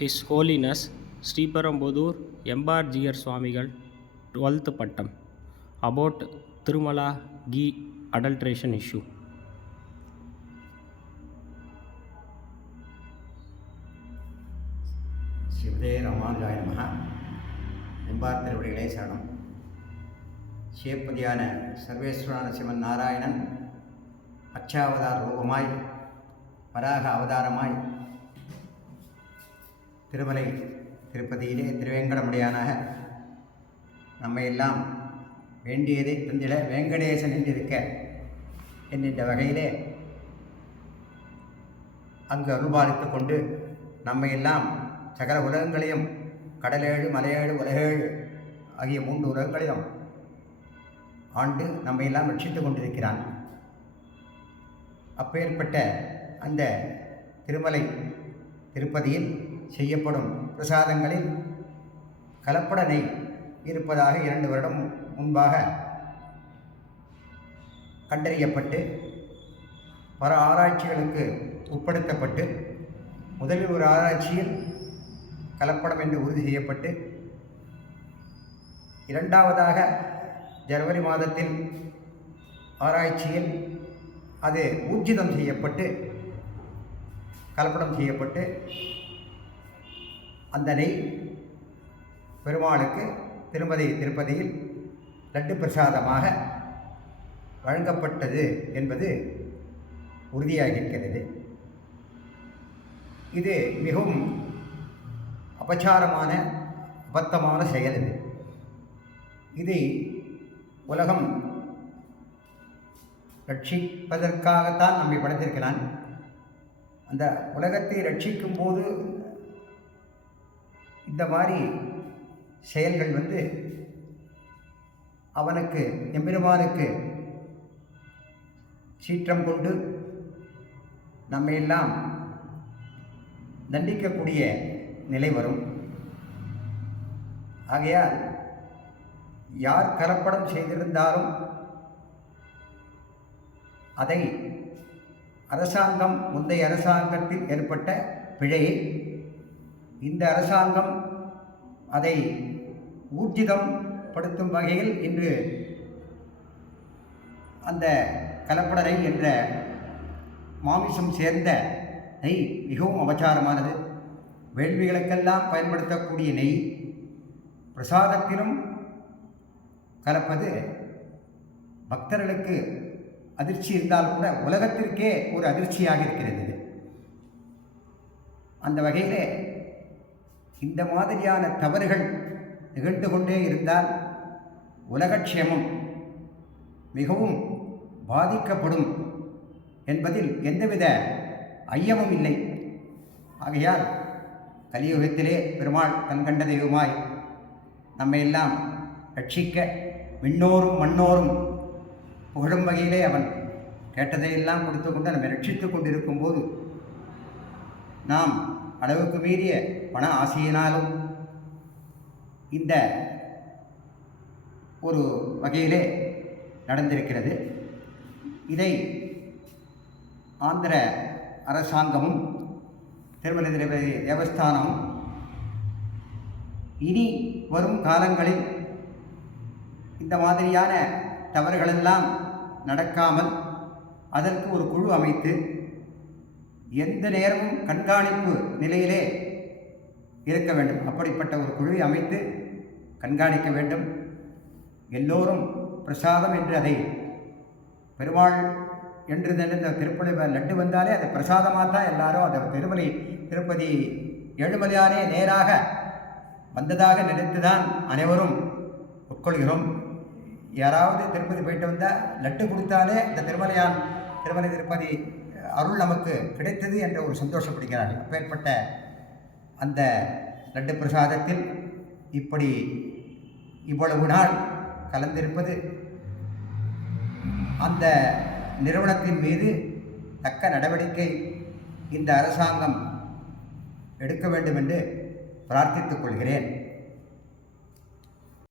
His Holiness Sriperumbudur Embarjiyar Swamigal 12th Pattam about Tirumala ghee adulteration issue. சிவதே ராமானுஜாய நமஹ. எம்பார் திருவடிகளே சரணம். சிவப்பதியான சர்வேஸ்வரான சிவன் நாராயணன் அச்சாவதார ரூபமாய் வராக அவதாரமாய் திருமலை திருப்பதியிலே திருவேங்கடமுடையானாக நம்மை எல்லாம் வேண்டியதை தந்திட வேங்கடேசன் என்றிருக்க என்கின்ற வகையிலே அங்கு அருள்பாலித்து கொண்டு நம்மை எல்லாம் சகல உலகங்களையும் கடலேழு மலையேழு உலகேழு ஆகிய 3 உலகங்களிலும் ஆண்டு நம்மை எல்லாம் ரட்சித்து கொண்டிருக்கிறான். அப்பேற்பட்ட அந்த திருமலை திருப்பதியில் செய்யப்படும் பிரசாதங்களில் கலப்பட நெய் இருப்பதாக 2 வருடம் முன்பாக கண்டறியப்பட்டு பல ஆராய்ச்சிகளுக்கு உட்படுத்தப்பட்டு முதலில் ஒரு ஆராய்ச்சியில் கலப்படம் என்று உறுதி செய்யப்பட்டு, இரண்டாவதாக ஜனவரி மாதத்தில் ஆராய்ச்சியில் அது ஊர்ஜிதம் செய்யப்பட்டு கலப்படம் செய்யப்பட்டு அந்த நெய் பெருமாளுக்கு திருப்பதியில் லட்டு பிரசாதமாக வழங்கப்பட்டது என்பது உறுதியாகியிருக்கிறது. இது மிகவும் அபச்சாரமான அபத்தமான செயல். இதை உலகம் ரட்சிப்பதற்காகத்தான் நம்மை படைத்திருக்கிறான். அந்த உலகத்தை ரட்சிக்கும் போது இந்த மாதிரி செயல்கள் அவனுக்கு எம்பெருமானுக்கு சீற்றம் கொண்டு நம்மையெல்லாம் தண்டிக்கக்கூடிய நிலை வரும். ஆகையால் யார் கலப்படம் செய்திருந்தாலும் அதை அரசாங்கம் முந்தைய அரசாங்கத்தில் ஏற்பட்ட பிழையை இந்த அரசாங்கம் அதை ஊர்ஜிதம் படுத்தும் வகையில் இன்று அந்த கலப்பட நெய் என்ற மாமிசம் சேர்ந்த நெய் மிகவும் அபச்சாரமானது. வேள்விகளுக்கெல்லாம் பயன்படுத்தக்கூடிய நெய் பிரசாதத்திலும் கலப்பது பக்தர்களுக்கு அதிர்ச்சி இருந்தால் கூட உலகத்திற்கே ஒரு அதிர்ச்சியாக இருக்கிறது. அந்த வகையிலே இந்த மாதிரியான தவறுகள் நிகழ்ந்து கொண்டே இருந்தால் உலகக்ஷேமம் மிகவும் பாதிக்கப்படும் என்பதில் எந்தவித ஐயமும் இல்லை. ஆகையால் கலியுகத்திலே பெருமாள் கண்கண்ட தெய்வமாய் நம்மையெல்லாம் ரட்சிக்க விண்ணோரும் மண்ணோரும் புகழும் வகையிலே அவன் கேட்டதையெல்லாம் கொடுத்து கொண்டு நம்மை ரட்சித்து கொண்டிருக்கும் போது நாம் அளவுக்கு மீறிய பண ஆசையினாலும் இந்த ஒரு வகையிலே நடந்திருக்கிறது. இதை ஆந்திர அரசாங்கமும் திருமலை திருப்பதி தேவஸ்தானமும் இனி வரும் காலங்களில் இந்த மாதிரியான தவறுகளெல்லாம் நடக்காமல் அதற்கு ஒரு குழு அமைத்து எந்த நேரமும் கண்காணிப்பு நிலையிலே இருக்க வேண்டும். அப்படிப்பட்ட ஒரு குழுவை அமைத்து கண்காணிக்க வேண்டும். எல்லோரும் பிரசாதம் என்று அதை பெருமாள் என்று இந்த திருப்பதி லட்டு வந்தாலே அது பிரசாதமாக தான் எல்லாரும் அதை திருமலை திருப்பதி ஏழுமலையானே நேராக வந்ததாக நினைத்து தான் அனைவரும் உட்கொள்கிறோம். யாராவது திருப்பதி போயிட்டு வந்தால் லட்டு கொடுத்தாலே இந்த திருமலை திருப்பதி அருள் நமக்கு கிடைத்தது என்ற ஒரு சந்தோஷப்படுகிறார்கள். அப்பேற்பட்ட அந்த லட்டு பிரசாதத்தில் இப்படி இவ்வளவு நாள் கலந்திருப்பது அந்த நிறுவனத்தின் மீது தக்க நடவடிக்கை இந்த அரசாங்கம் எடுக்க வேண்டும் என்று பிரார்த்தித்துக் கொள்கிறேன்.